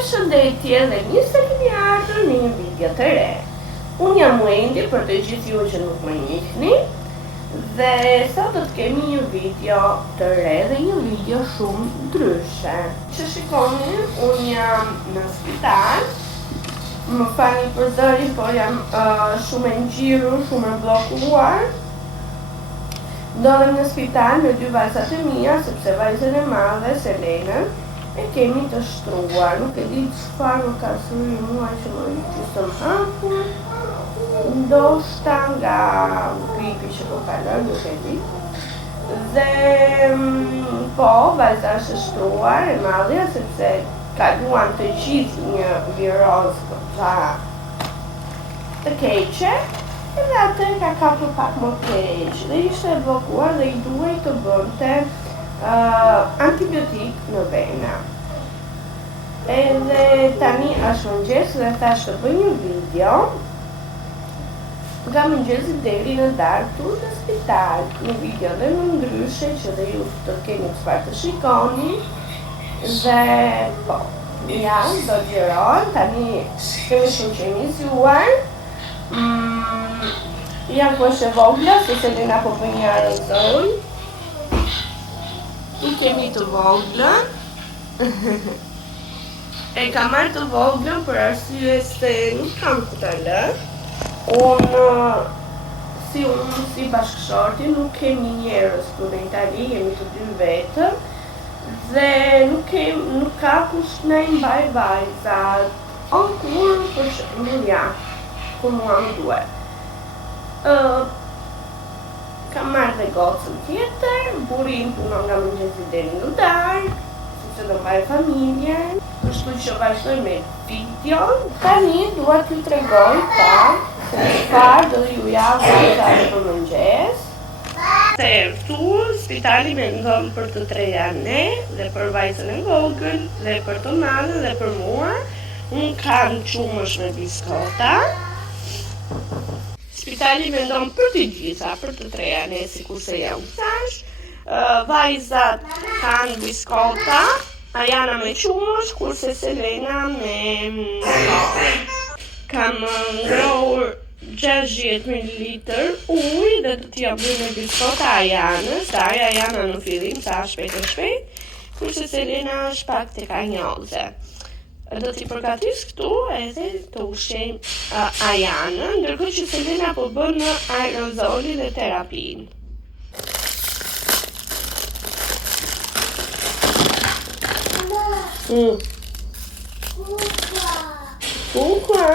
Përshëndetje dhe mirë se keni ardhur në një video të re. Unë jam Wendy për të gjithë ju që nuk më njihni. Dhe sot do të kemi një video të re dhe një video shumë ndryshe. Që shikoni, unë jam në spital. Më falni për zërin, por jam shumë e ngjirur, shumë e bllokuar. Ndodhem në spital me dy vajzat e mia, sepse vajzën e madhe, Selenën, e kemi të shtruar. Nuk e di çfarë më ka thënë mua që më gjysëm hapur. Ndoshta nga gripi që po kalon, nuk e di. Dhe po, vajza është e shtruar, e madhja, sepse kaluan të gjithë një viroz të keqe, edhe atë ka kapur pak më keq dhe ishte e bllokuar dhe i duhej të bënte antibiotik në vena. Edhe tani është mëngjes dhe thash të bëj një video nga mëngjesi deri në darkë tu në spital. Një video dhe më ndryshe që dhe ju të keni çfarë të shikoni. Dhe po, ja, do gjëron, tani kemi shumë që iniciuar. Jam ku është e vogla, se Selena po bën një aerozol. I kemi të voglën. E kam marrë të voglën për arsye se nuk kam ku ta lë. Unë si bashkëshorti nuk kemi njerëz këtu në Itali, jemi të dy vetëm. Dhe nuk ka kush na i mbaj vajzat. Kur për shembull ja, kur mua më duhet. Kam marrë dhe gocën tjetër, burin punon nga mëngjesi deri në darkë, sepse do mbaj familjen, kështu që vazhdoj me videon. Tani dua t'ju tregoj se çfarë do ju jap vajzave për mëngjes. Se këtu spitali mendon për të treja ne, dhe për vajzën e vogël, dhe për të madhen dhe për mua. Unë kam qumësh me biskota. Spitali mendon për të gjitha, për të treja ne, sikurse ja u thash. Vajzat kanë biskota, Ajana me qumësh, kurse Selena me kam ngrohur 60 ml ujë dhe do t'ja bëj me biskota Ajanës. Ajana në fillim sa shpejt, kurse Selena është pak tek anjoze. Do t'i përgatis këtu edhe të ushqejm Ajanën, ndërkohë që Selena po bën në aerozolin dhe terapin. Kuka?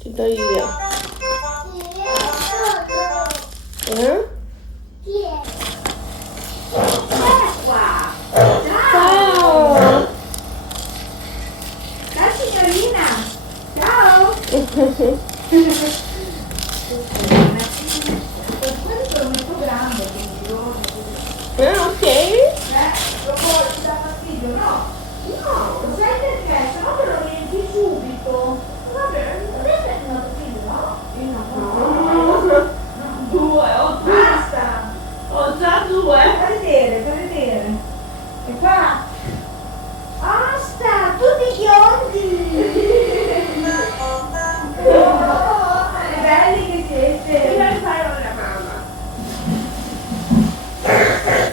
Ti do io. Ciao! Questo è molto grande, quindi Ok. dopo ti dà fastidio, no? No, lo sai perché? Se no te lo riempi subito. Vabbè, adesso è un fastidio, no? Due, ho tre. Basta! Ho già due. Fai vedere. E qua? Basta! Tutti chiondi! Belli che siete! Io farò la mamma.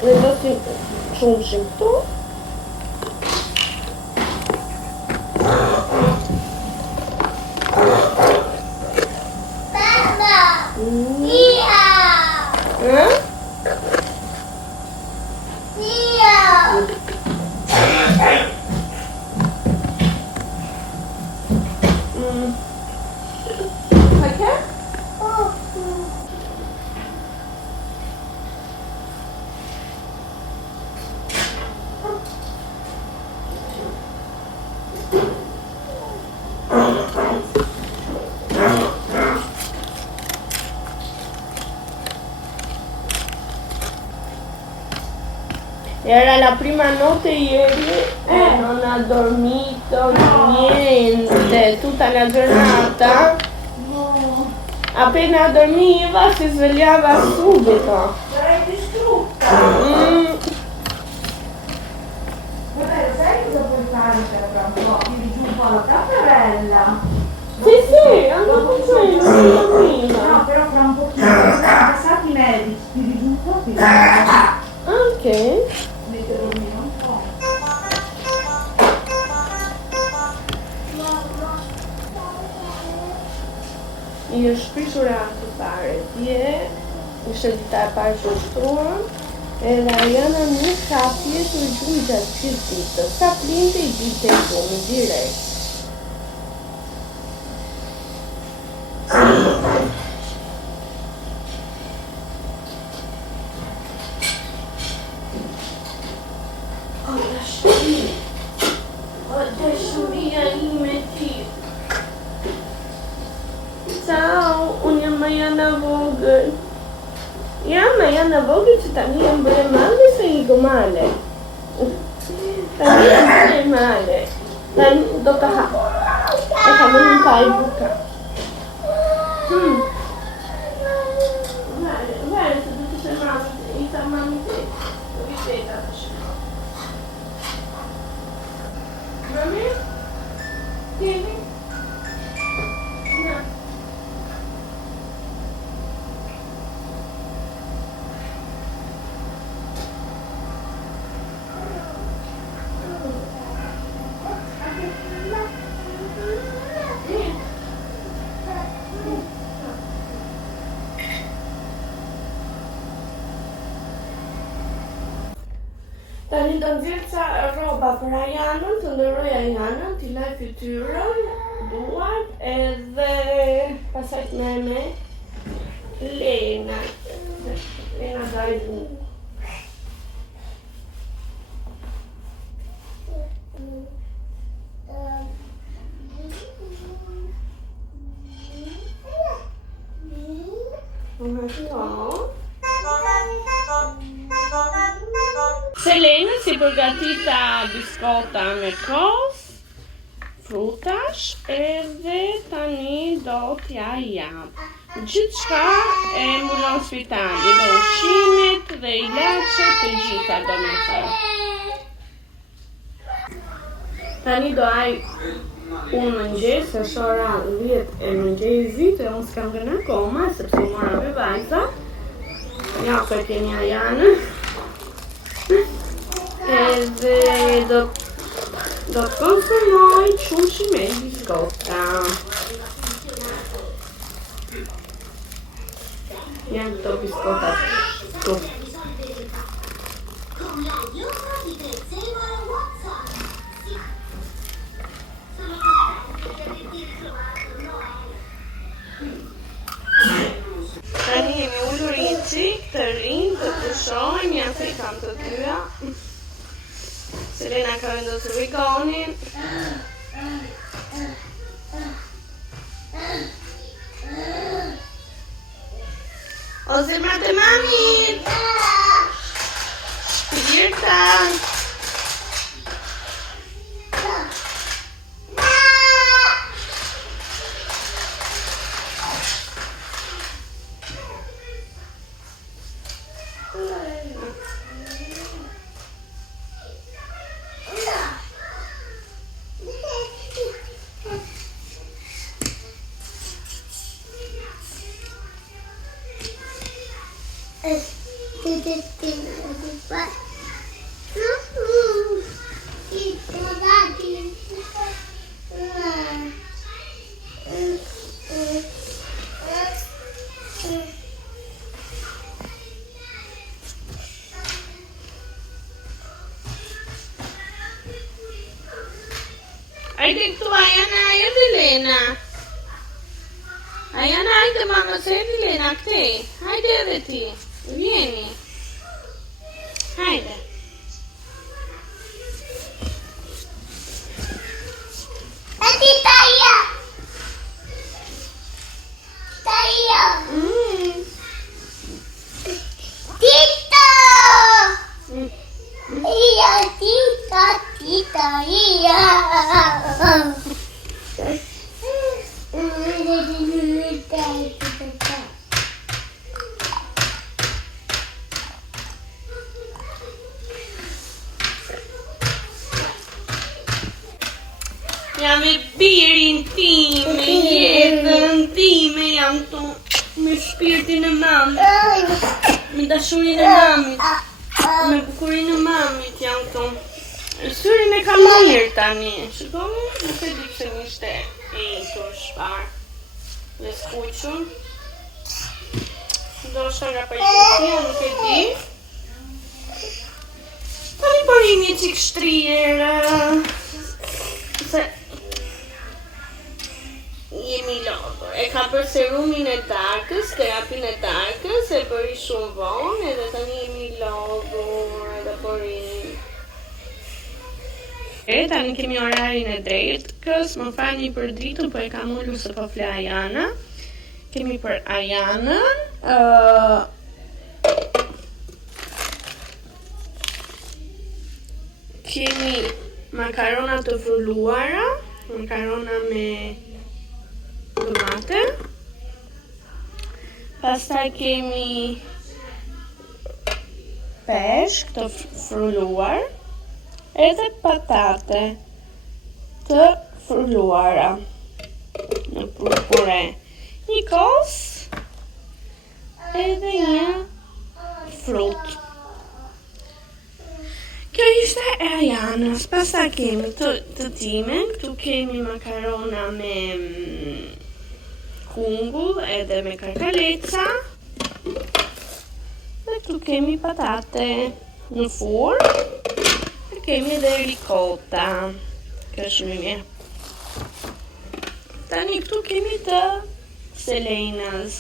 Le do t'ushqim këtu. Era la prima notte ieri e non ha dormito niente tutta la giornata. No. Appena dormiva si svegliava subito. Sarai distrutta. Mm. Vabbè, lo sai cosa puoi fare? aspetta tra un po', tiri giù un po' la tapparella. Sì, hanno funzionato prima. No, però fra un pochino, passati i medici, tiri giù un po', tiri giù un po'. Ok. Metterlo meno un po'. I është prishur atë pare dje, ishte dita e parë që ushtruan, edhe Ariana nuk ka pjetur gjumë gjatë gjithë ditës. Sa plinte i dilte i gjumi direkt. Dashuria ime ti. Ciao, unë jam Mariana vogël. Jam Mariana vogël që tani jam bërë male se i gomale. Tani jam bërë male. Tani do të ha. E ka më në pa i buka. Vare, se du të shë mami, i ta mami te. Do vi te ta të shë. Mami? Tieni? No. Tani do nxjerr ca rroba për Ajanën, të ndërroj Ajanën, t'i laj fytyrën, duart, edhe pasaj të merr me Lena. Lena dajdu. Selena si përgatita biskota me kos, frutash, edhe tani do t'ja jap. Gjithçka e mbulon spitali, dhe ushqimet dhe ilaçet të gjitha do me thënë. Tani do aj unë mëngjes, se shora 10 e mëngjesit, e unë s'kam gënë akoma, sepse mora me vajza. Ja, për kemi Ajanën. Edhe do të konsumoj qumshi me biskota. Janë këto biskotat këtu. Tani jemi ullur një qik të rinë të pushojnë, janë se i kam të dyja. Selena ka vendosur rigonin. O zemrat e mamit! Shpirta! Hajde këtu, Ajana, erdhi Lena. Ajana, hajde mama, se erdhi Lena këte. Hajde edhe ti, vjeni. Hajde. Ati taja. Taja. Tito. Iya, tita, tita, iya. Jam me birin tim, me jetën time, jam këtu me shpirtin e mamit, me dashurinë e mamit, me bukurinë e mamit jam këtu. Syrin e kam mirë tani, shikoni, nuk e di pse ishte e ikur shpar. Dhe skuqur. Ndoshta nga pajisja, nuk e di. Tani po jemi qik shtrier, se jemi lodhur. E ka për serumin e darkës, terapin e darkës, e bëri shumë vonë, edhe tani jemi lodhur, edhe bërim. Tani kemi orarin e drekës, më falni për dritën, po e kam ullu se po fle Ajana. Kemi për Ajanën, kemi makarona të frulluara, makarona me tomate. Pastaj kemi peshk të frulluar, edhe patate të frulluara në pure. Një kos edhe një frut. Kjo ishte e Ajanës. Pastaj kemi të timen, këtu kemi makarona me kungull edhe me karkaleca. Dhe këtu kemi patate në furrë. Dhe kemi edhe ricotta. Kjo është shumë mirë. Tani këtu kemi të Selenës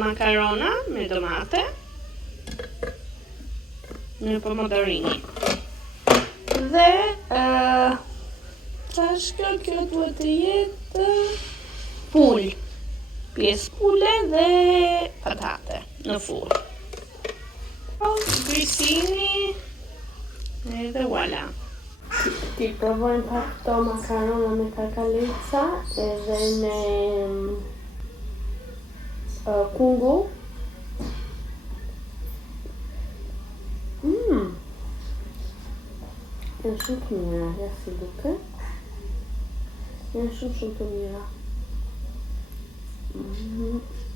makarona me tomate në pomodorini. Dhe ç'është kjo? Kjo duhet të jetë pul. Pjesë pule dhe patate në furrë. Grissini edhe voilà. Ti provojmë pak këto makarona me karkaleca edhe me kungull. Janë shumë të mira, ja si duke. Janë shumë të mira.